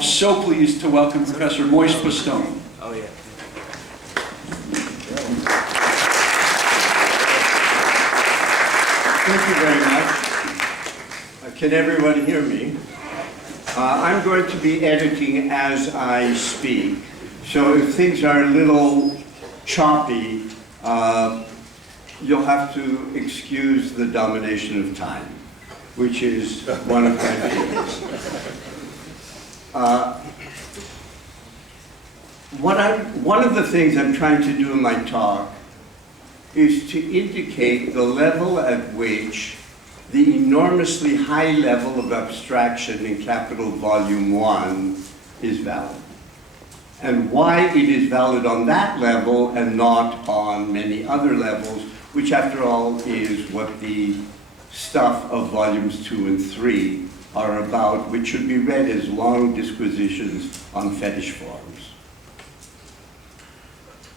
now so pleased to welcome Professor Moishe Postone. Oh, yeah. Thank you very much. Can everyone hear me? I'm going to be editing as I speak, so if things are a little choppy, you'll have to excuse the domination of time, which is one of my fears. One of the things I'm trying to do in my talk is to indicate the level at which the enormously high level of abstraction in Capital Volume 1 is valid, and why it is valid on that level and not on many other levels, which after all is what the stuff of Volumes 2 and 3 are about, which should be read as long disquisitions on fetish forms.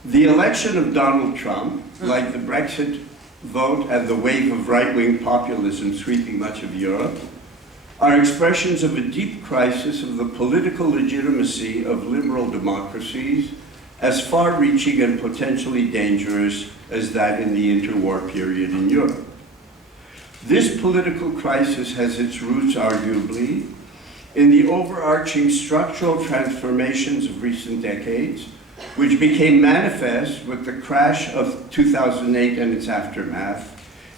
The election of Donald Trump, like the Brexit vote and the wave of right-wing populism sweeping much of Europe, are expressions of a deep crisis of the political legitimacy of liberal democracies, as far-reaching and potentially dangerous as that in the interwar period in Europe. This political crisis has its roots, arguably, in the overarching structural transformations of recent decades, which became manifest with the crash of 2008 and its aftermath,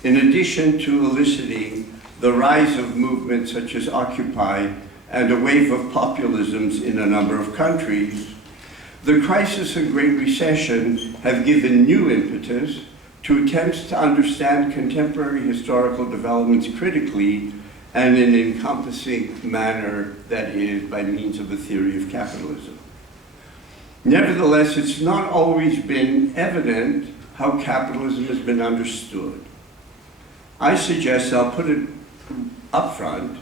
in addition to eliciting the rise of movements such as Occupy and a wave of populisms in a number of countries. The crisis and Great Recession have given new impetus to attempts to understand contemporary historical developments critically and in an encompassing manner, that is, by means of a theory of capitalism. Nevertheless, it's not always been evident how capitalism has been understood. I suggest, I'll put it up front,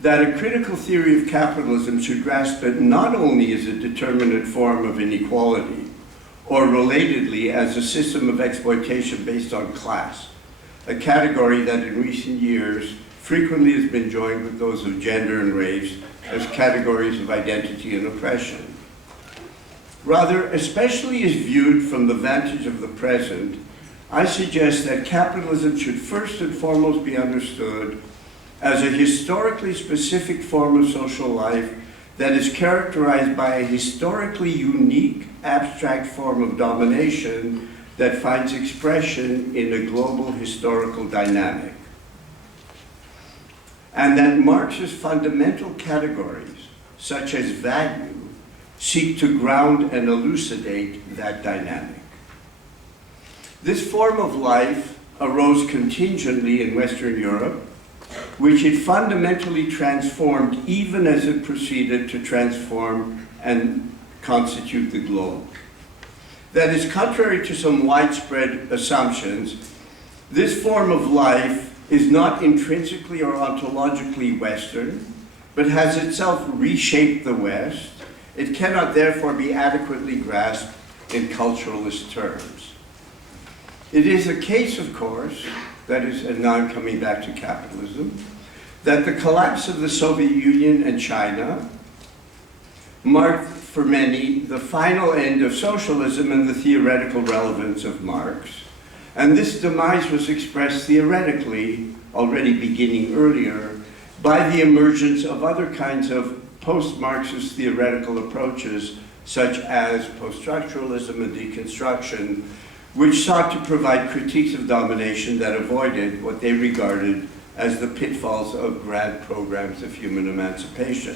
that a critical theory of capitalism should grasp it not only as a determinate form of inequality, or relatedly as a system of exploitation based on class, a category that in recent years frequently has been joined with those of gender and race as categories of identity and oppression. Rather, especially as viewed from the vantage of the present, I suggest that capitalism should first and foremost be understood as a historically specific form of social life that is characterized by a historically unique abstract form of domination that finds expression in a global historical dynamic. And that Marx's fundamental categories, such as value, seek to ground and elucidate that dynamic. This form of life arose contingently in Western Europe, which it fundamentally transformed even as it proceeded to transform and constitute the globe. That is, contrary to some widespread assumptions, this form of life is not intrinsically or ontologically Western, but has itself reshaped the West. It cannot therefore be adequately grasped in culturalist terms. It is a case, of course, that is, and now I'm coming back to capitalism, that the collapse of the Soviet Union and China marked for many the final end of socialism and the theoretical relevance of Marx. And this demise was expressed theoretically, already beginning earlier, by the emergence of other kinds of post-Marxist theoretical approaches, such as post-structuralism and deconstruction, which sought to provide critiques of domination that avoided what they regarded as the pitfalls of grand programs of human emancipation.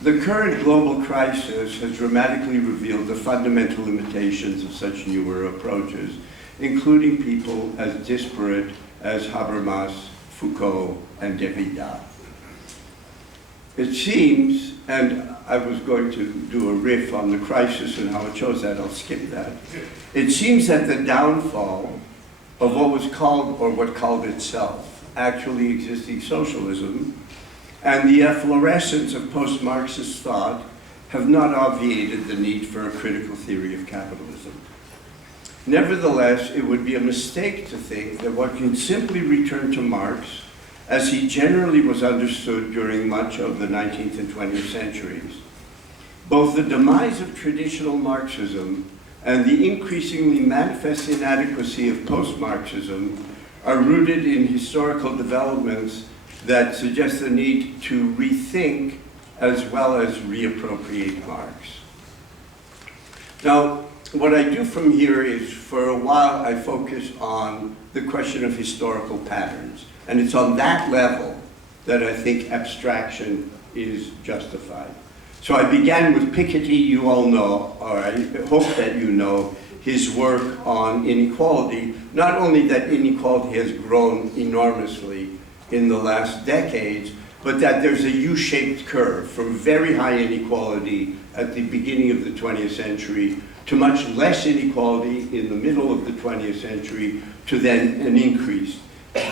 The current global crisis has dramatically revealed the fundamental limitations of such newer approaches, including people as disparate as Habermas, Foucault, and Derrida. It seems, and I was going to do a riff on the crisis and how it shows that, I'll skip that. It seems that the downfall of what was called, or what called itself, actually existing socialism, and the efflorescence of post-Marxist thought have not obviated the need for a critical theory of capitalism. Nevertheless, it would be a mistake to think that one can simply return to Marx as he generally was understood during much of the 19th and 20th centuries. Both the demise of traditional Marxism and the increasingly manifest inadequacy of post-Marxism are rooted in historical developments that suggest the need to rethink as well as reappropriate Marx. Now, what I do from here is, for a while, I focus on the question of historical patterns. And it's on that level that I think abstraction is justified. So I began with Piketty. You all know, or I hope that you know, his work on inequality. Not only that inequality has grown enormously in the last decades, but that there's a U-shaped curve from very high inequality at the beginning of the 20th century to much less inequality in the middle of the 20th century to then an increase.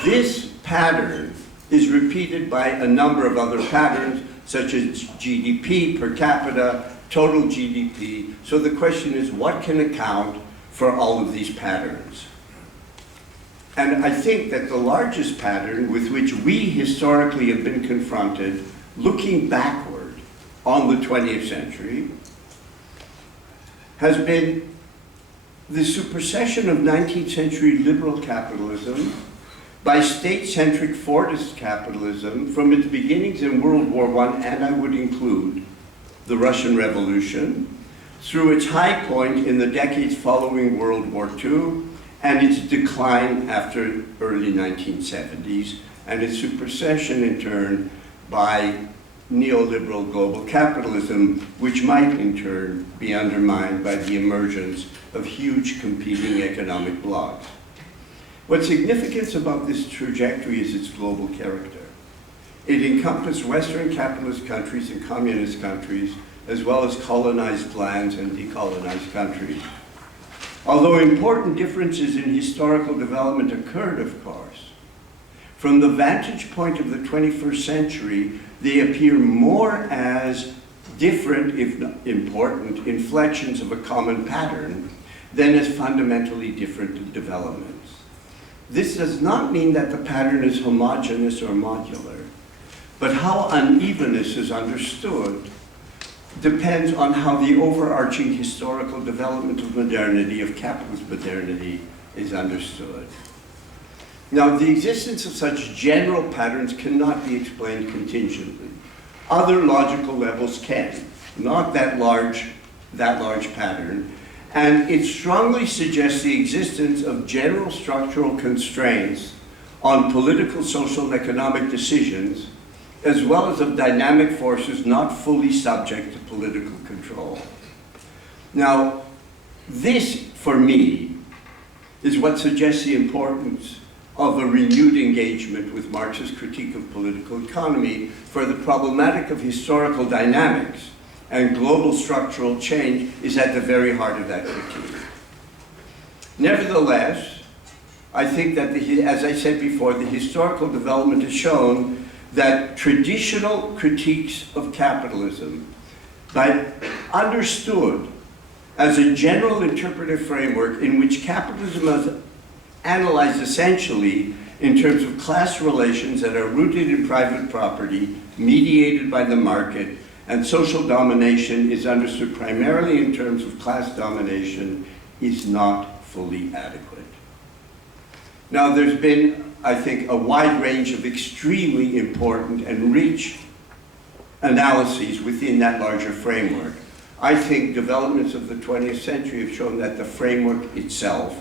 This pattern is repeated by a number of other patterns, such as GDP per capita, total GDP. So the question is, what can account for all of these patterns? And I think that the largest pattern with which we historically have been confronted, looking backward on the 20th century, has been the supersession of 19th century liberal capitalism by state-centric Fordist capitalism from its beginnings in World War I, and I would include the Russian Revolution, through its high point in the decades following World War II, and its decline after early 1970s, and its supersession in turn by neoliberal global capitalism, which might in turn be undermined by the emergence of huge competing economic blocs. What's significant about this trajectory is its global character. It encompassed Western capitalist countries and communist countries, as well as colonized lands and decolonized countries. Although important differences in historical development occurred, of course, from the vantage point of the 21st century, they appear more as different, if not important, inflections of a common pattern than as fundamentally different developments. This does not mean that the pattern is homogeneous or modular, but how unevenness is understood depends on how the overarching historical development of modernity, of capitalist modernity, is understood. Now, the existence of such general patterns cannot be explained contingently. Other logical levels can, not that large pattern, and it strongly suggests the existence of general structural constraints on political, social, and economic decisions, as well as of dynamic forces not fully subject to political control. Now, this, for me, is what suggests the importance of a renewed engagement with Marx's critique of political economy, for the problematic of historical dynamics and global structural change is at the very heart of that critique. Nevertheless, I think that, as I said before, the historical development has shown that traditional critiques of capitalism, but understood as a general interpretive framework in which capitalism is analyzed essentially in terms of class relations that are rooted in private property, mediated by the market, and social domination is understood primarily in terms of class domination, is not fully adequate. Now, there's been, I think, a wide range of extremely important and rich analyses within that larger framework. I think developments of the 20th century have shown that the framework itself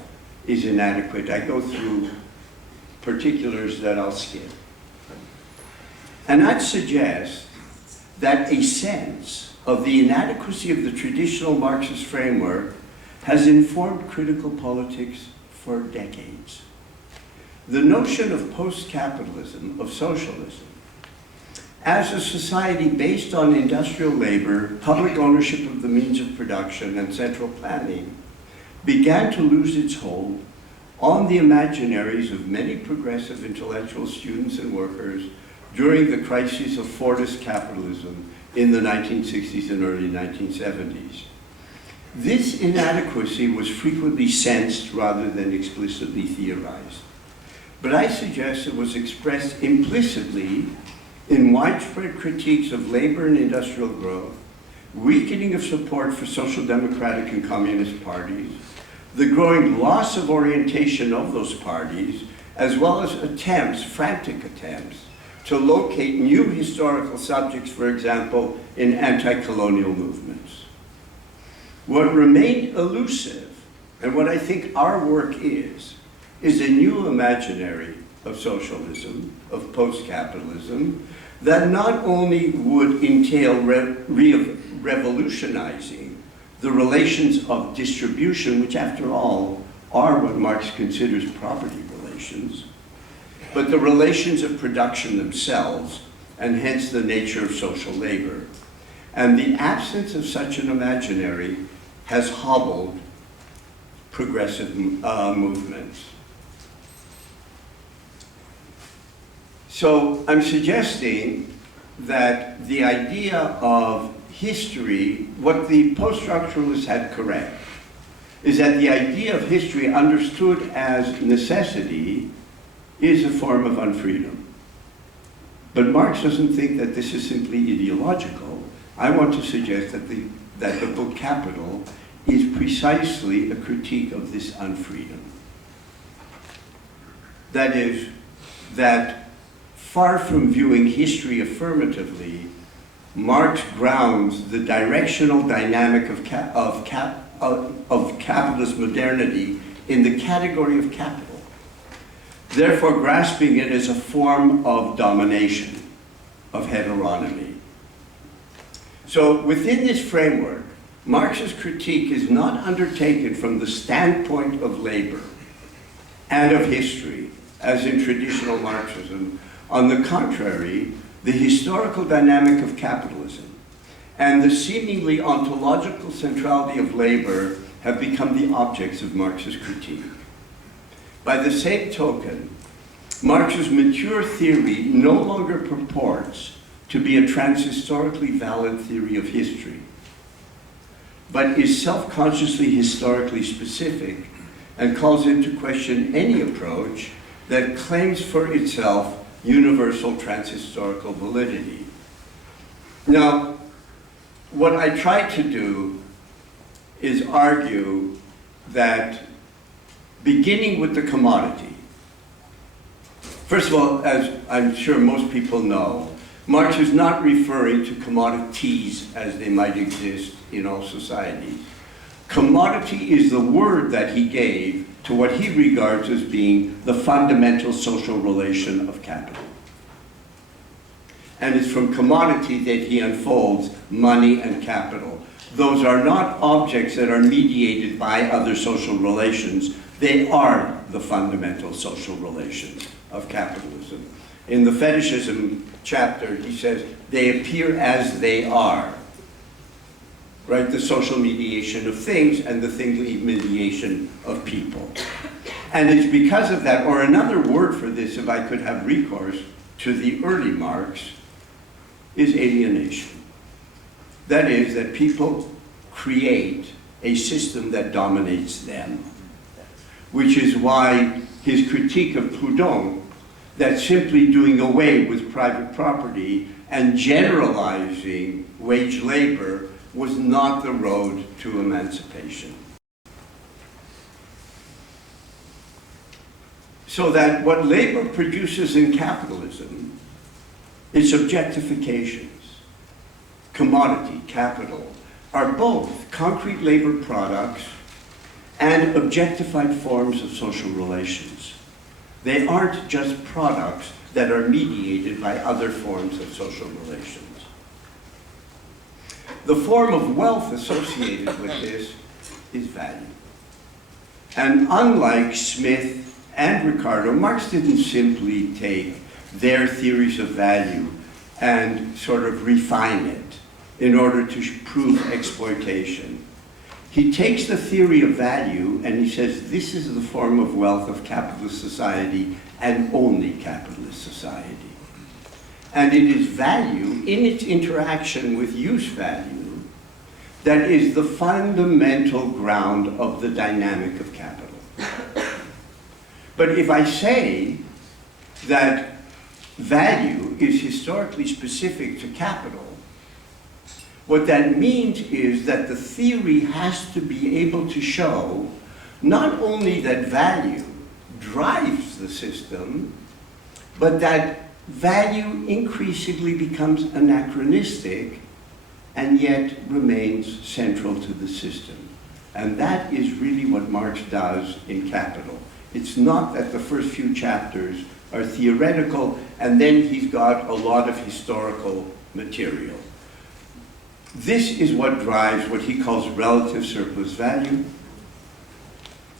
is inadequate. I go through particulars that I'll skip. And I'd suggest that a sense of the inadequacy of the traditional Marxist framework has informed critical politics for decades. The notion of post-capitalism, of socialism, as a society based on industrial labor, public ownership of the means of production, and central planning, began to lose its hold on the imaginaries of many progressive intellectual students and workers during the crises of Fordist capitalism in the 1960s and early 1970s. This inadequacy was frequently sensed rather than explicitly theorized. but I suggest it was expressed implicitly in widespread critiques of labor and industrial growth, weakening of support for social democratic and communist parties, the growing loss of orientation of those parties, as well as attempts, frantic attempts, to locate new historical subjects, for example, in anti-colonial movements. What remained elusive, and what I think our work is a new imaginary of socialism, of post-capitalism, that not only would entail revolutionizing the relations of distribution, which after all are what Marx considers property relations, but the relations of production themselves, and hence the nature of social labor. And the absence of such an imaginary has hobbled progressive movements. So I'm suggesting that the idea of history, what the post-structuralists had correct, is that the idea of history understood as necessity is a form of unfreedom. But Marx doesn't think that this is simply ideological. I want to suggest that the book Capital is precisely a critique of this unfreedom. That is, that far from viewing history affirmatively, Marx grounds the directional dynamic of capitalist modernity in the category of capital, therefore grasping it as a form of domination, of heteronomy. So within this framework, Marx's critique is not undertaken from the standpoint of labor and of history, as in traditional Marxism. On the contrary, the historical dynamic of capitalism and the seemingly ontological centrality of labor have become the objects of Marx's critique. By the same token, Marx's mature theory no longer purports to be a transhistorically valid theory of history, but is self-consciously historically specific and calls into question any approach that claims for itself universal transhistorical validity. Now, what I try to do is argue that beginning with the commodity, first of all, as I'm sure most people know, Marx is not referring to commodities as they might exist in all societies. Commodity is the word that he gave to what he regards as being the fundamental social relation of capital. And it's from commodity that he unfolds money and capital. Those are not objects that are mediated by other social relations. They are the fundamental social relations of capitalism. In the fetishism chapter, he says, they appear as they are. Right? The social mediation of things and the thingly mediation of people. And it's because of that, or another word for this, if I could have recourse to the early Marx, is alienation. That is, that people create a system that dominates them, which is why his critique of Proudhon, that simply doing away with private property and generalizing wage labor was not the road to emancipation. So that what labor produces in capitalism is objectifications. Commodity, capital, are both concrete labor products and objectified forms of social relations. They aren't just products that are mediated by other forms of social relations. The form of wealth associated with this is value. And unlike Smith and Ricardo, Marx didn't simply take their theories of value and sort of refine it in order to prove exploitation. He takes the theory of value and he says, this is the form of wealth of capitalist society and only capitalist society. And it is value in its interaction with use value that is the fundamental ground of the dynamic of capital. But if I say that value is historically specific to capital, what that means is that the theory has to be able to show not only that value drives the system, but that value increasingly becomes anachronistic and yet remains central to the system. And that is really what Marx does in Capital. It's not that the first few chapters are theoretical and then he's got a lot of historical material. This is what drives what he calls relative surplus value,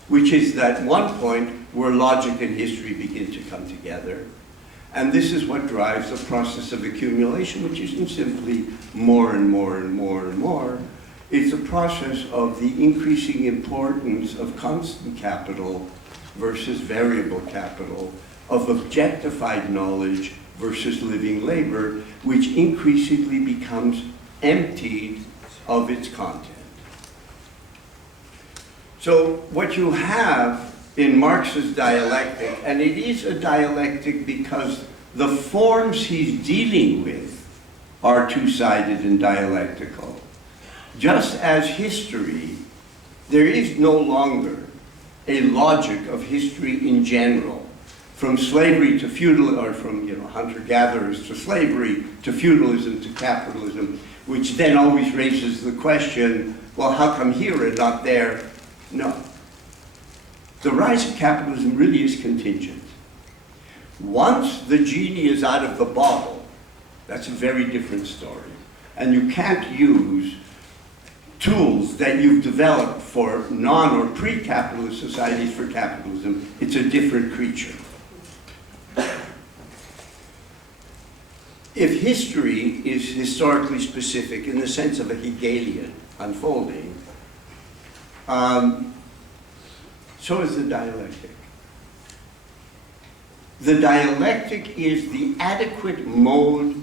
which is that one point where logic and history begin to come together. And this is what drives the process of accumulation, which isn't simply more and more and more and more. It's a process of the increasing importance of constant capital versus variable capital, of objectified knowledge versus living labor, which increasingly becomes emptied of its content. So what you have in Marx's dialectic, and it is a dialectic because the forms he's dealing with are two-sided and dialectical. Just as history, there is no longer a logic of history in general, from slavery to feudal, or from hunter-gatherers to slavery, to feudalism to capitalism, which then always raises the question, well, how come here and not there? No. The rise of capitalism really is contingent. Once the genie is out of the bottle, that's a very different story. And you can't use tools that you've developed for non- or pre-capitalist societies for capitalism. It's a different creature. If history is historically specific in the sense of a Hegelian unfolding, so is the dialectic. The dialectic is the adequate mode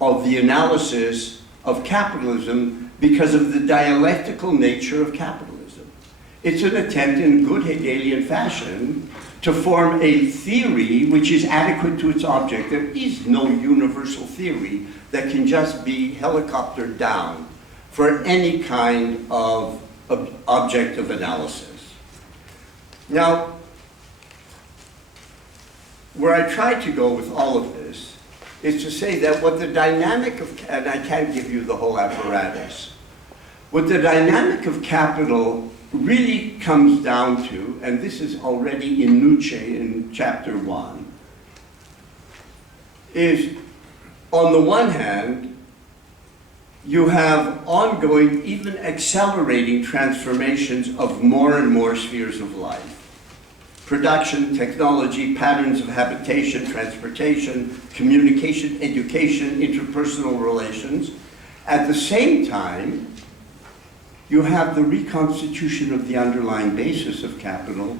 of the analysis of capitalism because of the dialectical nature of capitalism. It's an attempt in good Hegelian fashion to form a theory which is adequate to its object. There is no universal theory that can just be helicoptered down for any kind of object of analysis. Now, where I try to go with all of this is to say that what the dynamic of, and I can't give you the whole apparatus, what the dynamic of capital really comes down to, and this is already in Nietzsche in chapter 1, is on the one hand, you have ongoing, even accelerating transformations of more and more spheres of life. Production, technology, patterns of habitation, transportation, communication, education, interpersonal relations. At the same time, you have the reconstitution of the underlying basis of capital,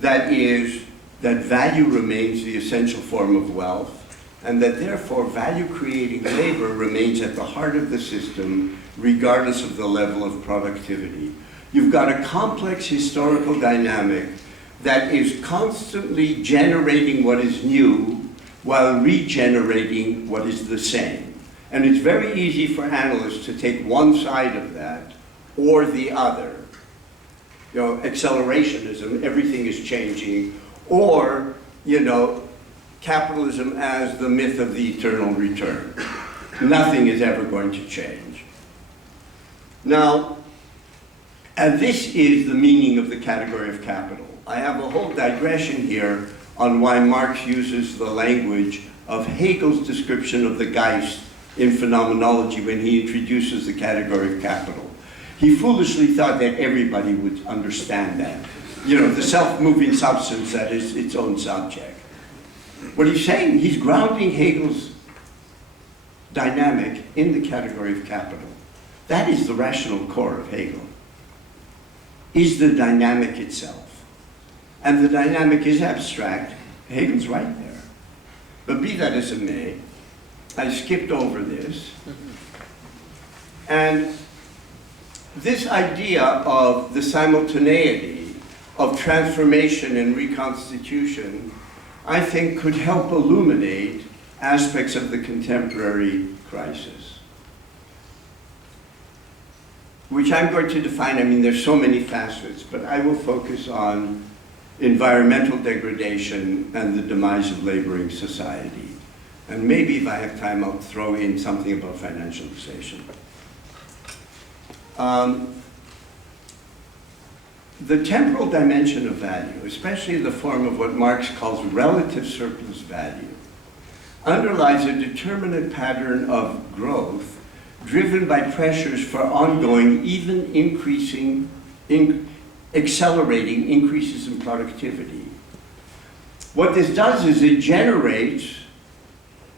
that is, that value remains the essential form of wealth, and that therefore value-creating labor remains at the heart of the system, regardless of the level of productivity. You've got a complex historical dynamic that is constantly generating what is new while regenerating what is the same. And it's very easy for analysts to take one side of that or the other. Accelerationism, everything is changing, or, capitalism as the myth of the eternal return. Nothing is ever going to change. Now, and this is the meaning of the category of capital. I have a whole digression here on why Marx uses the language of Hegel's description of the Geist in phenomenology when he introduces the category of capital. He foolishly thought that everybody would understand that. The self-moving substance that is its own subject. What he's saying, he's grounding Hegel's dynamic in the category of capital. That is the rational core of Hegel, is the dynamic itself. And the dynamic is abstract. Hegel's right there. But be that as it may, I skipped over this. And this idea of the simultaneity of transformation and reconstitution I think could help illuminate aspects of the contemporary crisis, which I'm going to define. I mean, there's so many facets, but I will focus on environmental degradation and the demise of laboring society. And maybe if I have time, I'll throw in something about financialization. The temporal dimension of value, especially in the form of what Marx calls relative surplus value, underlies a determinate pattern of growth driven by pressures for ongoing, even increasing, accelerating increases in productivity. What this does is it generates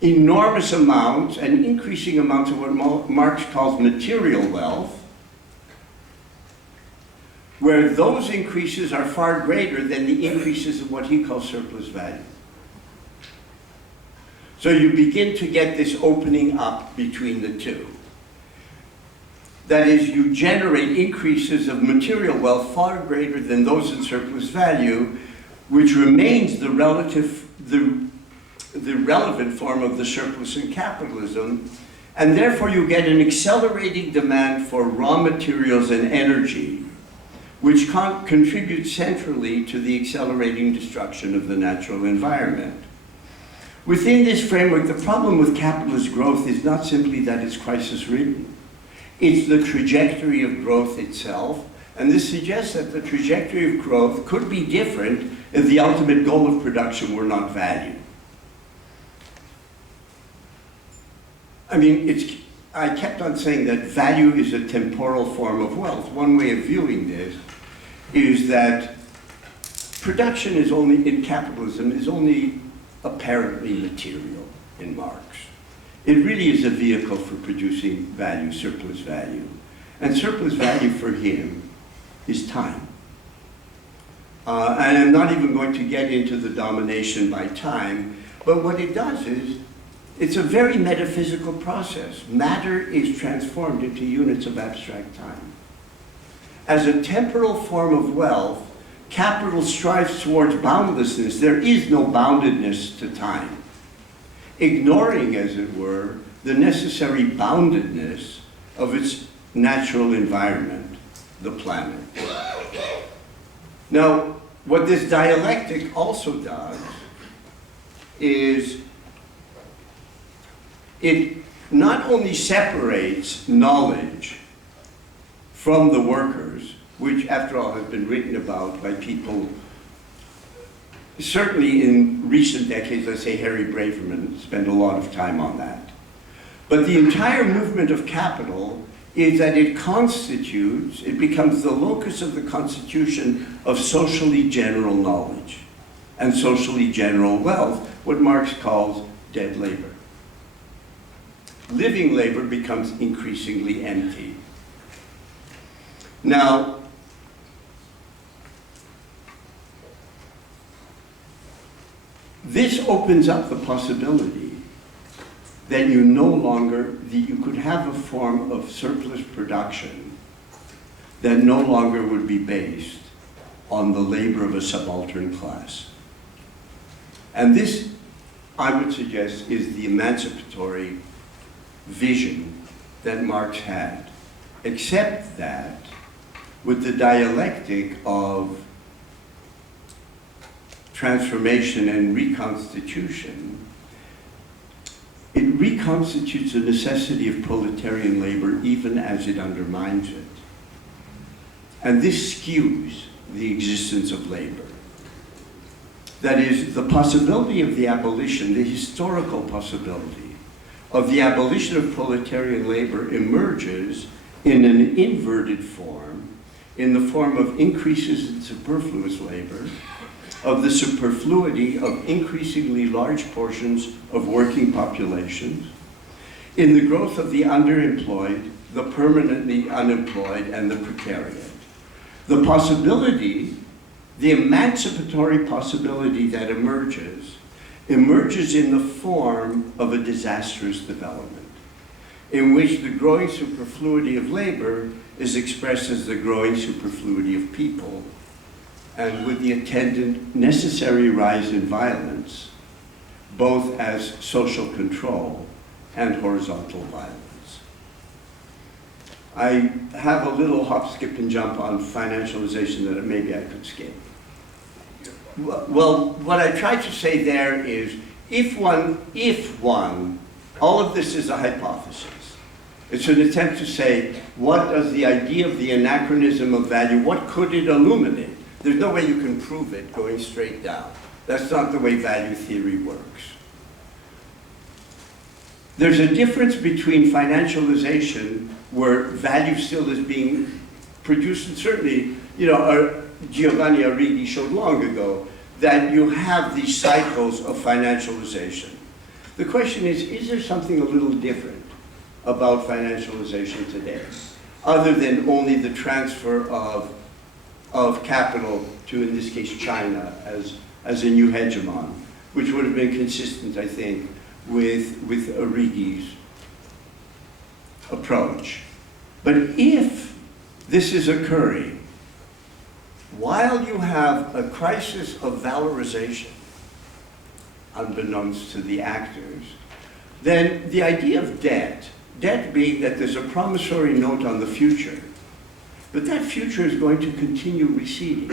enormous amounts and increasing amounts of what Marx calls material wealth, where those increases are far greater than the increases of what he calls surplus value. So you begin to get this opening up between the two. That is, you generate increases of material wealth far greater than those in surplus value, which remains the relevant form of the surplus in capitalism, and therefore you get an accelerating demand for raw materials and energy, which contributes centrally to the accelerating destruction of the natural environment. Within this framework, the problem with capitalist growth is not simply that it's crisis-ridden. It's the trajectory of growth itself, and this suggests that the trajectory of growth could be different if the ultimate goal of production were not value. I mean, I kept on saying that value is a temporal form of wealth. One way of viewing this is that production is only, in capitalism, is only apparently material in Marx. It really is a vehicle for producing value, surplus value. And surplus value for him is time. And I'm not even going to get into the domination by time, but what it does is, it's a very metaphysical process. Matter is transformed into units of abstract time. As a temporal form of wealth, capital strives towards boundlessness. There is no boundedness to time, ignoring, as it were, the necessary boundedness of its natural environment, the planet. Now, what this dialectic also does is it not only separates knowledge from the workers, which after all has been written about by people, certainly in recent decades. Let's say Harry Braverman spent a lot of time on that. But the entire movement of capital is that it becomes the locus of the constitution of socially general knowledge and socially general wealth, what Marx calls dead labor. Living labor becomes increasingly empty. Now, this opens up the possibility that you could have a form of surplus production that no longer would be based on the labor of a subaltern class. And this, I would suggest, is the emancipatory vision that Marx had, except that with the dialectic of transformation and reconstitution, it reconstitutes the necessity of proletarian labor even as it undermines it. And this skews the existence of labor. That is, the possibility of the abolition, the historical possibility of the abolition of proletarian labor emerges in an inverted form, in the form of increases in superfluous labor, of the superfluity of increasingly large portions of working populations, in the growth of the underemployed, the permanently unemployed, and the precariat. The possibility, the emancipatory possibility that emerges in the form of a disastrous development, in which the growing superfluity of labor is expressed as the growing superfluity of people, and with the attendant necessary rise in violence, both as social control and horizontal violence. I have a little hop, skip, and jump on financialization that maybe I could skip. Well, what I tried to say there is, if one, all of this is a hypothesis. It's an attempt to say, what does the idea of the anachronism of value, what could it illuminate? There's no way you can prove it going straight down. That's not the way value theory works. There's a difference between financialization, where value still is being produced, and certainly, Giovanni Arrighi showed long ago that you have these cycles of financialization. The question is there something a little different about financialization today, other than only the transfer of capital to, in this case, China as a new hegemon, which would have been consistent, I think, with Arrighi's approach. But if this is occurring while you have a crisis of valorization, unbeknownst to the actors, then the idea of debt being that there's a promissory note on the future, but that future is going to continue receding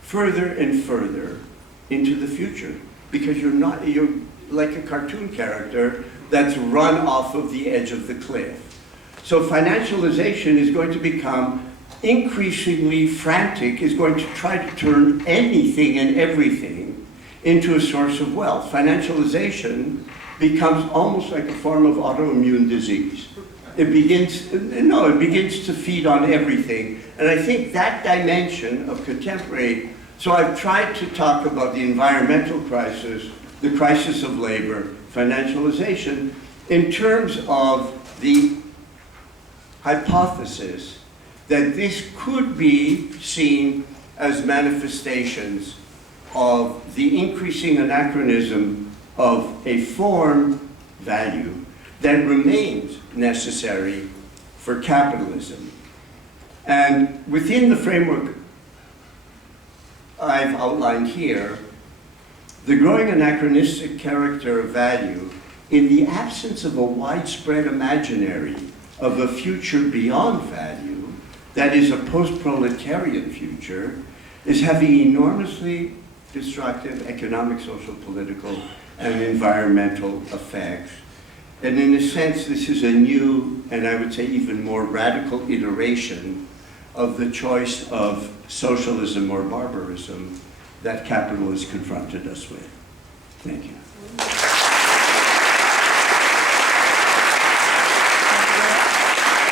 further and further into the future, because you're like a cartoon character that's run off of the edge of the cliff. So financialization is going to become increasingly frantic, is going to try to turn anything and everything into a source of wealth. Financialization becomes almost like a form of autoimmune disease. It begins to feed on everything. And I think that dimension of contemporary, so I've tried to talk about the environmental crisis, the crisis of labor, financialization, in terms of the hypothesis that this could be seen as manifestations of the increasing anachronism of a form value that remains necessary for capitalism. And within the framework I've outlined here, the growing anachronistic character of value, in the absence of a widespread imaginary of a future beyond value, that is a post-proletarian future, is having enormously destructive economic, social, political, and environmental effects. And in a sense, this is a new, and I would say even more radical iteration of the choice of socialism or barbarism that capital has confronted us with. Thank you.